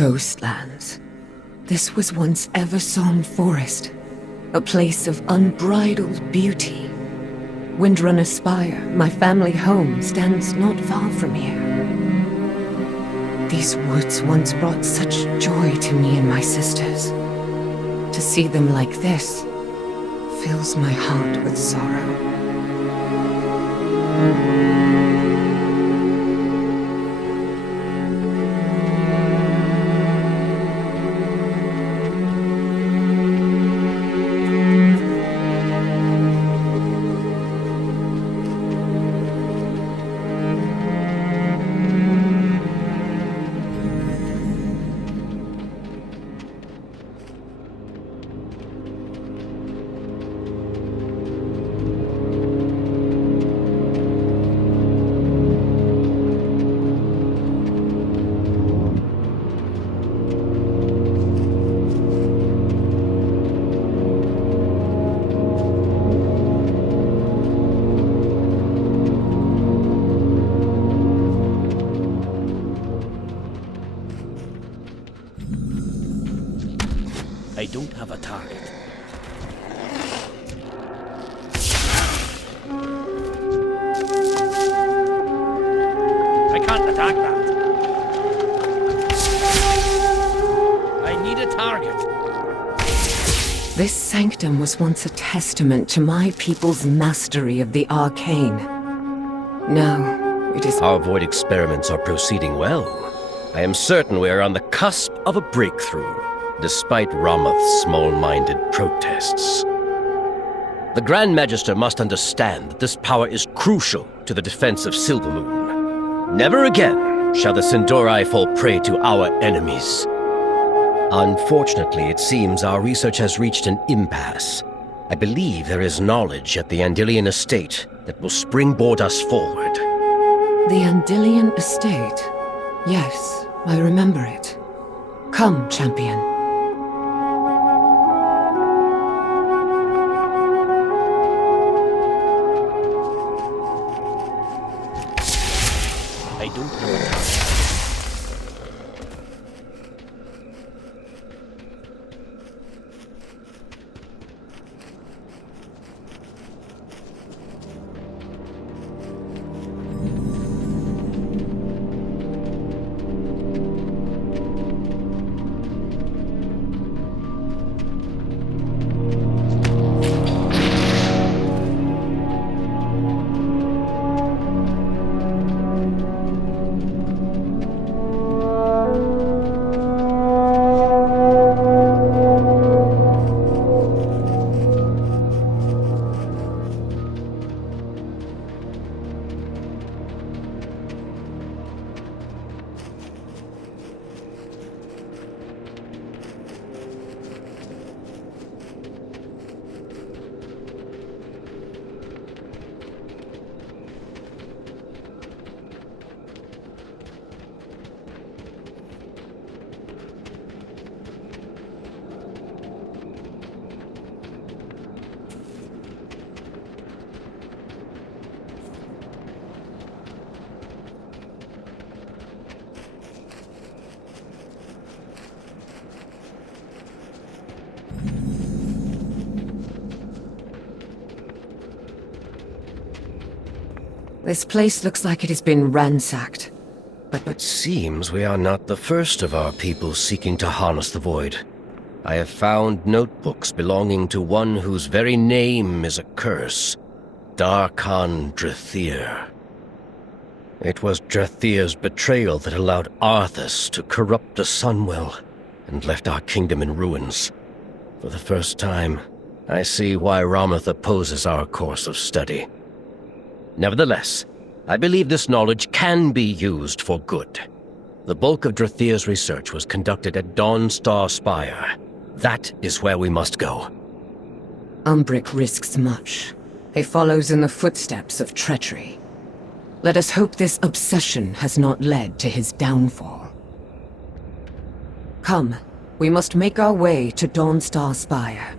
Ghostlands. This was once Eversong Forest, a place of unbridled beauty. Windrunner Spire, my family home, stands not far from here. These woods once brought such joy to me and my sisters. To see them like this fills my heart with sorrow. I don't have a target. I can't attack that. I need a target. This sanctum was once a testament to my people's mastery of the arcane. Now, it is... Our void experiments are proceeding well. I am certain we are on the cusp of a breakthrough, despite Ramoth's small-minded protests. The Grand Magister must understand that this power is crucial to the defense of Silvermoon. Never again shall the Sindori fall prey to our enemies. Unfortunately, it seems our research has reached an impasse. I believe there is knowledge at the Andilian estate that will springboard us forward. The Andilian estate? Yes, I remember it. Come, champion. I don't have a target. This place looks like it has been ransacked. But It seems we are not the first of our people seeking to harness the void. I have found notebooks belonging to one whose very name is a curse, Darkhan Drathir. It was Drathir's betrayal that allowed Arthas to corrupt the Sunwell and left our kingdom in ruins. For the first time, I see why Ramoth opposes our course of study. Nevertheless, I believe this knowledge can be used for good. The bulk of Drathir's research was conducted at Dawnstar Spire. That is where we must go. Umbric risks much. He follows in the footsteps of treachery. Let us hope this obsession has not led to his downfall. Come, we must make our way to Dawnstar Spire.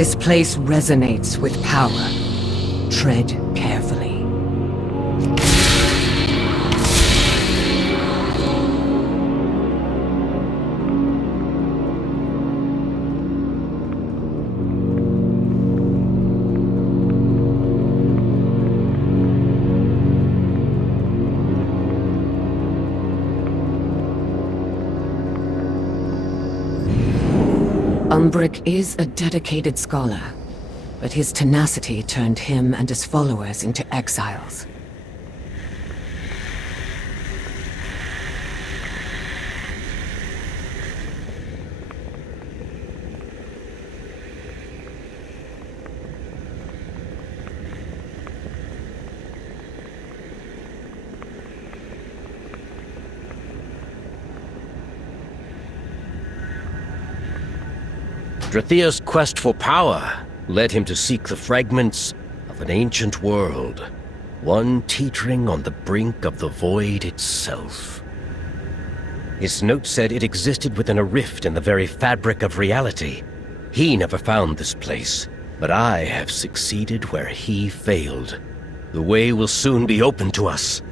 This place resonates with power. Tread carefully. Umbric is a dedicated scholar, but his tenacity turned him and his followers into exiles. Drathia's quest for power led him to seek the fragments of an ancient world, one teetering on the brink of the void itself. His note said it existed within a rift in the very fabric of reality. He never found this place, but I have succeeded where he failed. The way will soon be open to us.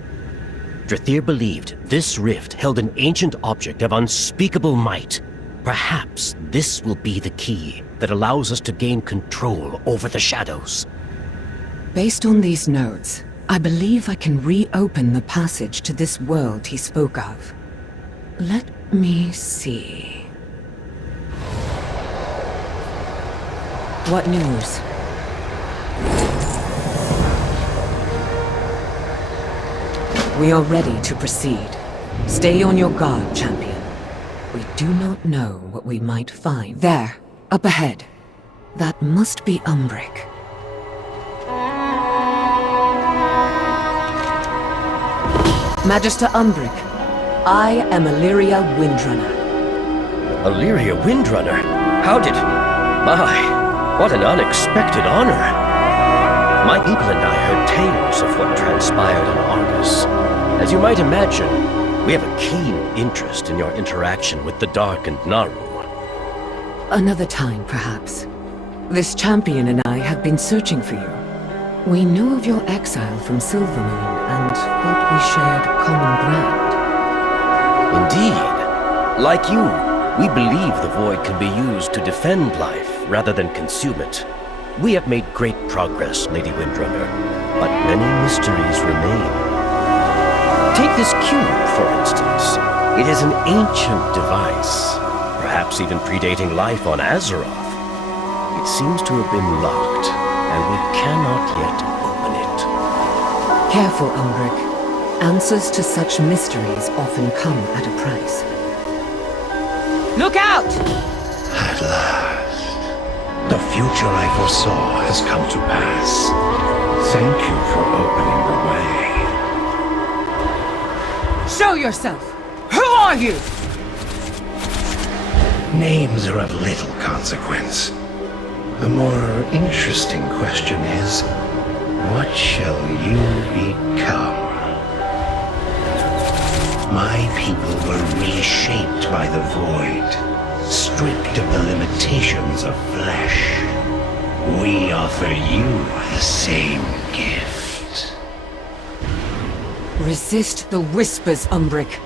Drathir believed this rift held an ancient object of unspeakable might. Perhaps this will be the key that allows us to gain control over the shadows. Based on these notes, I believe I can reopen the passage to this world he spoke of. Let me see. What news? We are ready to proceed. Stay on your guard, champion. We do not know what we might find. There, up ahead. That must be Umbric. Magister Umbric, I am Illyria Windrunner. Illyria Windrunner? How did... My, what an unexpected honor. My people and I heard tales of what transpired on Argus. As you might imagine, we have a keen interest in your interaction with the Darkened Naru. Another time, perhaps. This champion and I have been searching for you. We know of your exile from Silvermoon and thought we shared common ground. Indeed. Like you, we believe the Void can be used to defend life rather than consume it. We have made great progress, Lady Windrunner, but many mysteries remain. Take this cube, for instance. It is an ancient device, perhaps even predating life on Azeroth. It seems to have been locked, and we cannot yet open it. Careful, Umbric. Answers to such mysteries often come at a price. Look out! At last. The future I foresaw has come to pass. Thank you for opening the way. Show yourself! Who are you? Names are of little consequence. The more interesting question is, what shall you become? My people were reshaped by the Void, stripped of the limitations of flesh. We offer you the same gift. Resist the whispers, Umbric.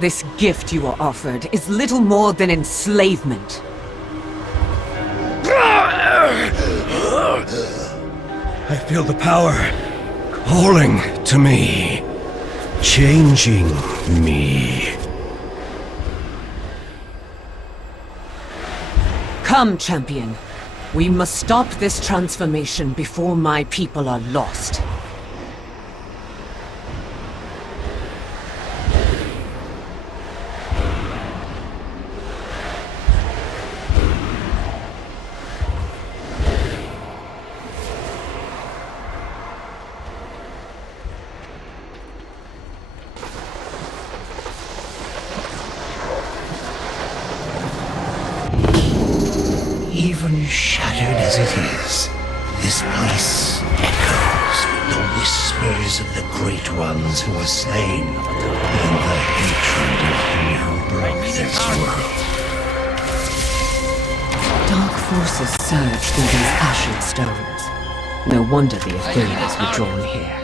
This gift you are offered is little more than enslavement. I feel the power calling to me, changing me. Come, champion. We must stop this transformation before my people are lost. Even shattered as it is, this place echoes the whispers of the great ones who were slain, and the hatred of he who broke this world. Dark forces surge through these ashen stones. No wonder the Ethereals were drawn here.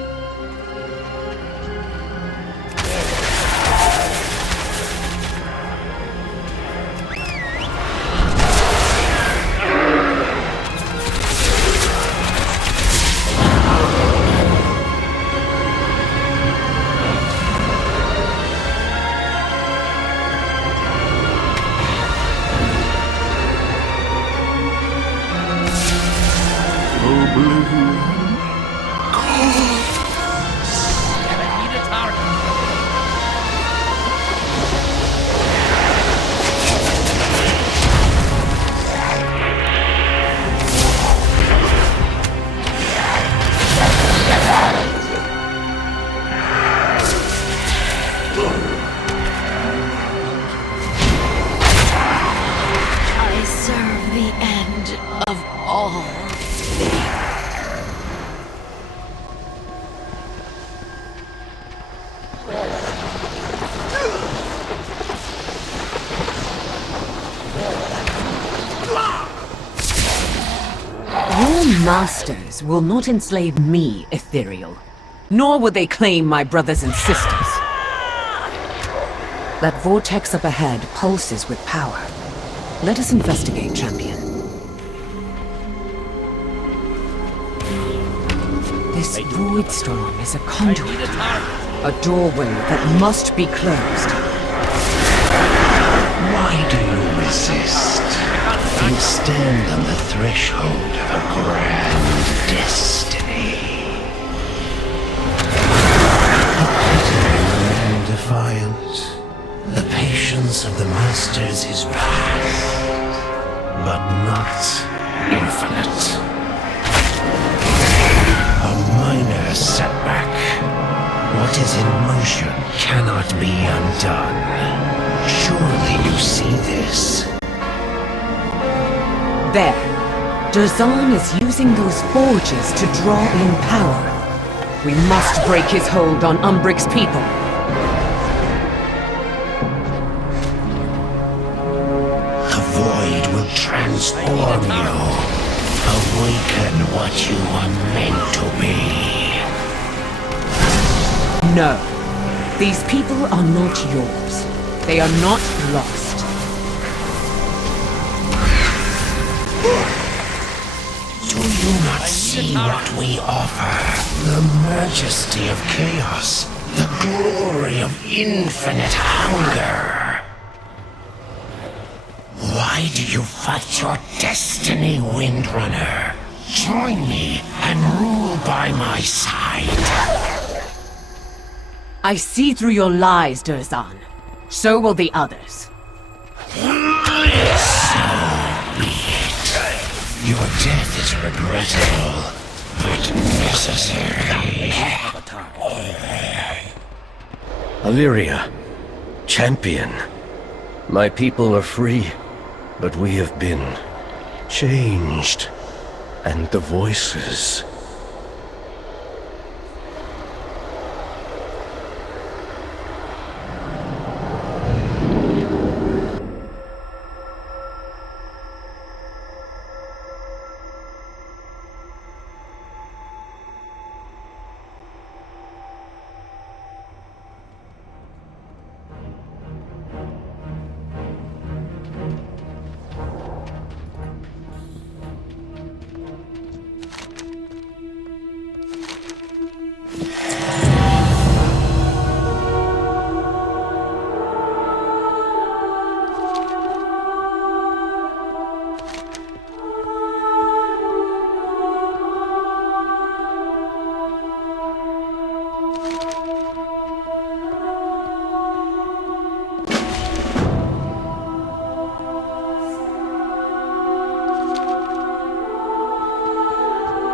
I serve the end of all things. Your masters will not enslave me, Ethereal. Nor will they claim my brothers and sisters. That vortex up ahead pulses with power. Let us investigate, Champion. This void storm is a conduit. A doorway that must be closed. Why do you resist? You stand on the threshold of a grand destiny. Remain defiant. The patience of the masters is vast, but not infinite. A minor setback. What is in motion cannot be undone. Surely you see this. There. Derzan is using those forges to draw in power. We must break his hold on Umbric's people. The void will transform you. Awaken what you are meant to be. No. These people are not yours. They are not lost. Do you not see what we offer? The majesty of chaos. The glory of infinite hunger. Why do you fight your destiny, Windrunner? Join me and rule by my side. I see through your lies, Derzan. So will the others. Your death is regrettable, but necessary. Illyria, Champion. My people are free, but we have been changed. And the voices...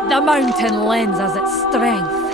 The mountain lends us its strength.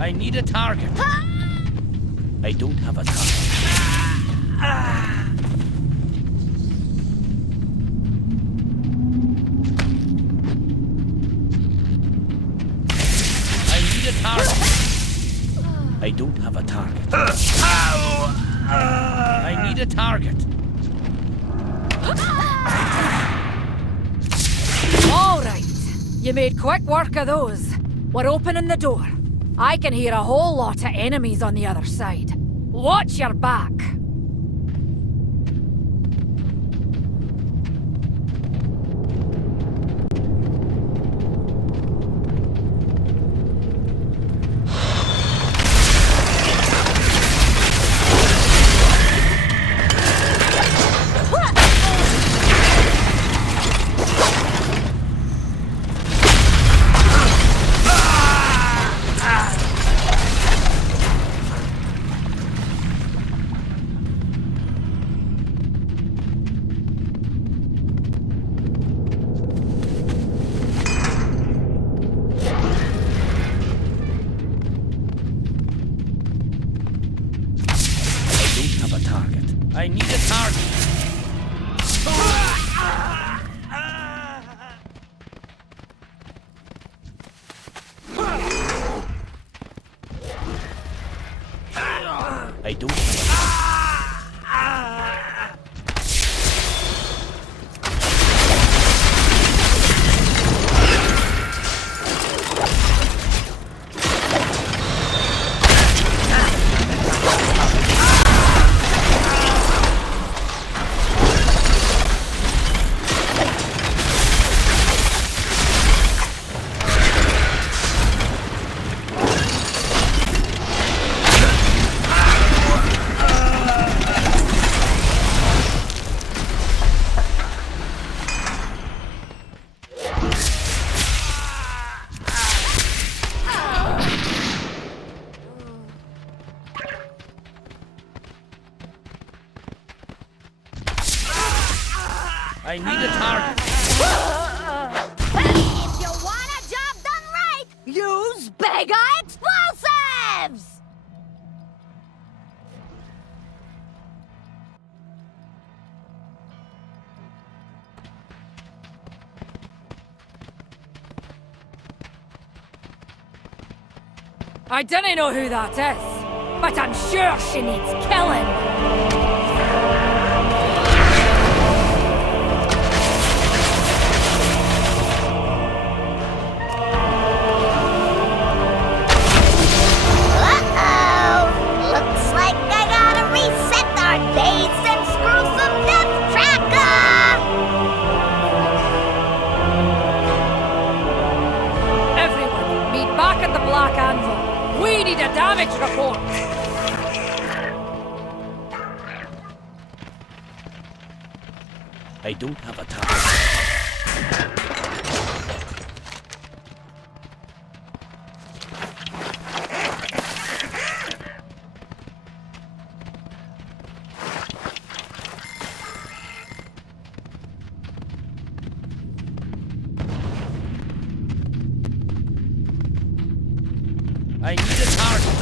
I need a target. I don't have a target. I need a target. I don't have a target. I need a target. All right. You made quick work of those. We're opening the door. I can hear a whole lot of enemies on the other side. Watch your back. I need a target. I don't have a I need a target. If you want a job done right, use bigger explosives! I don't know who that is, but I'm sure she needs killing. Looks like I gotta reset our dazed and screwsome death tracker! Everyone, meet back at the Black Anvil. We need a damage report. I don't have a target. I need a target.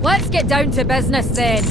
Let's get down to business then.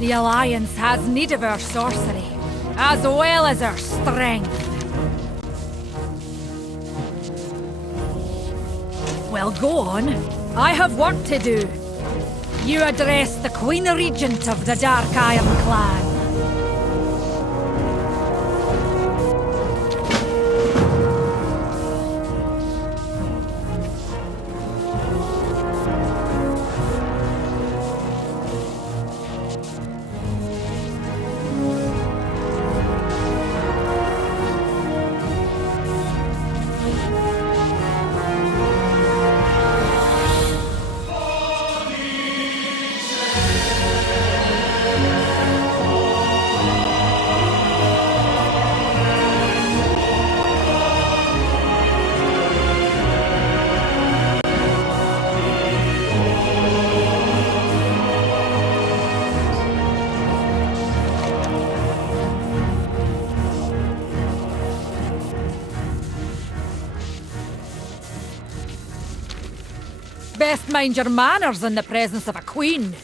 The Alliance has need of our sorcery, as well as our strength. Well, go on. I have work to do. You address the Queen Regent of the Dark Iron Clan. Best mind your manners in the presence of a queen.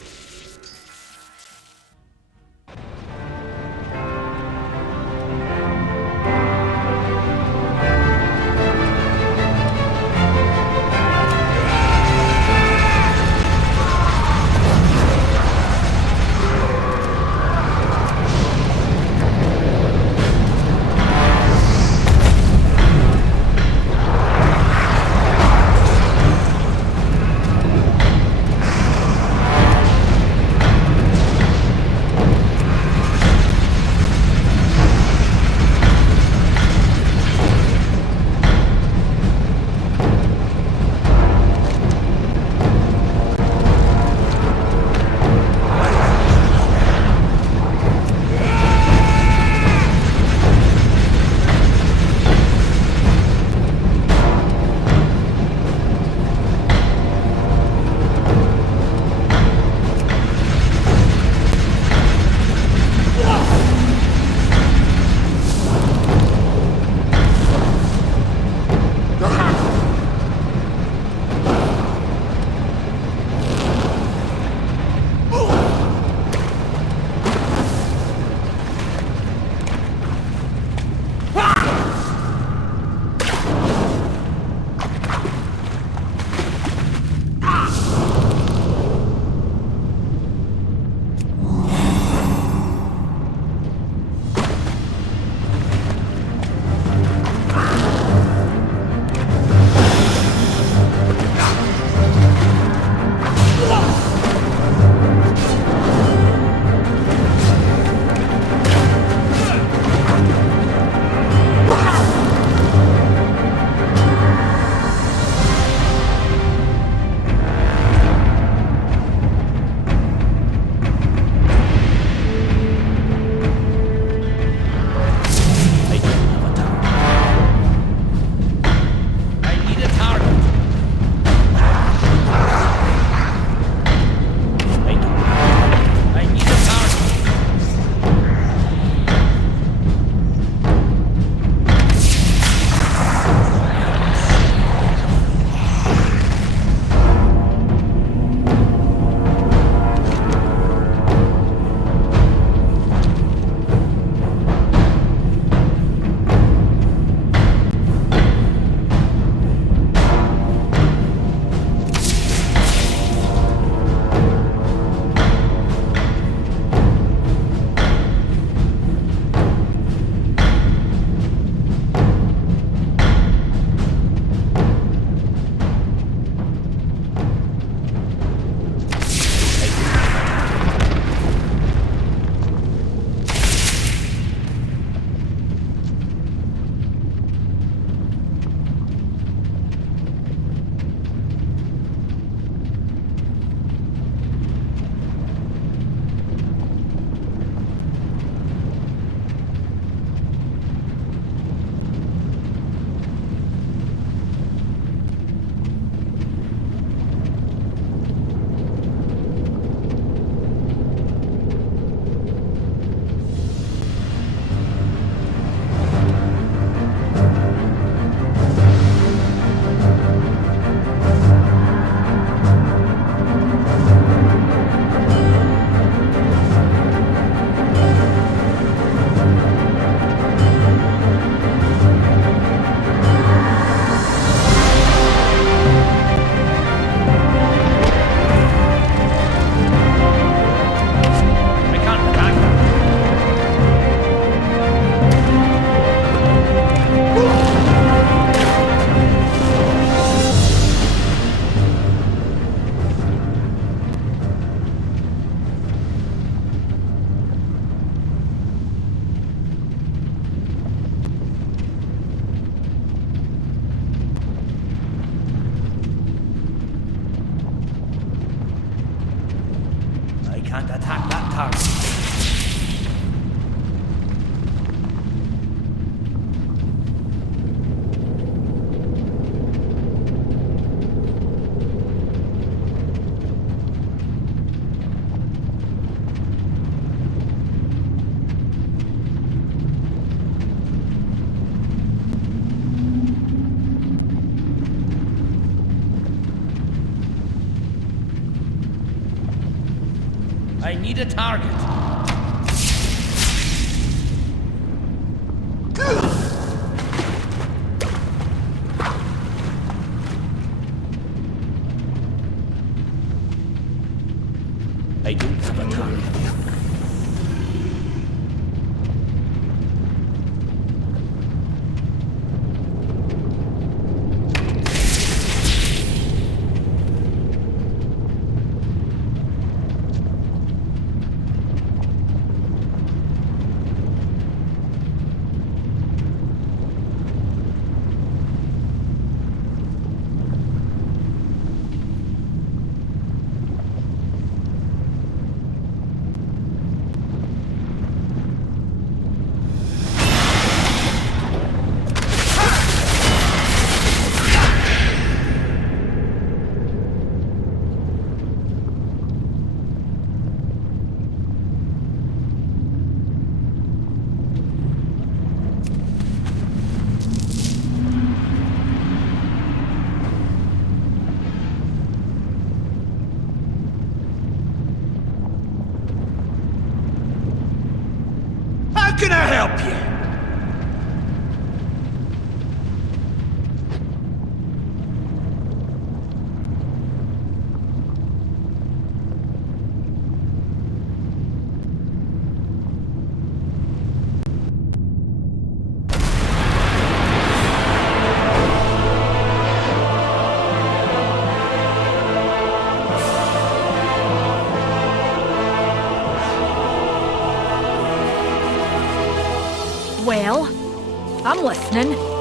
I need a target. I don't have a target. How can I help you? Well, I'm listening.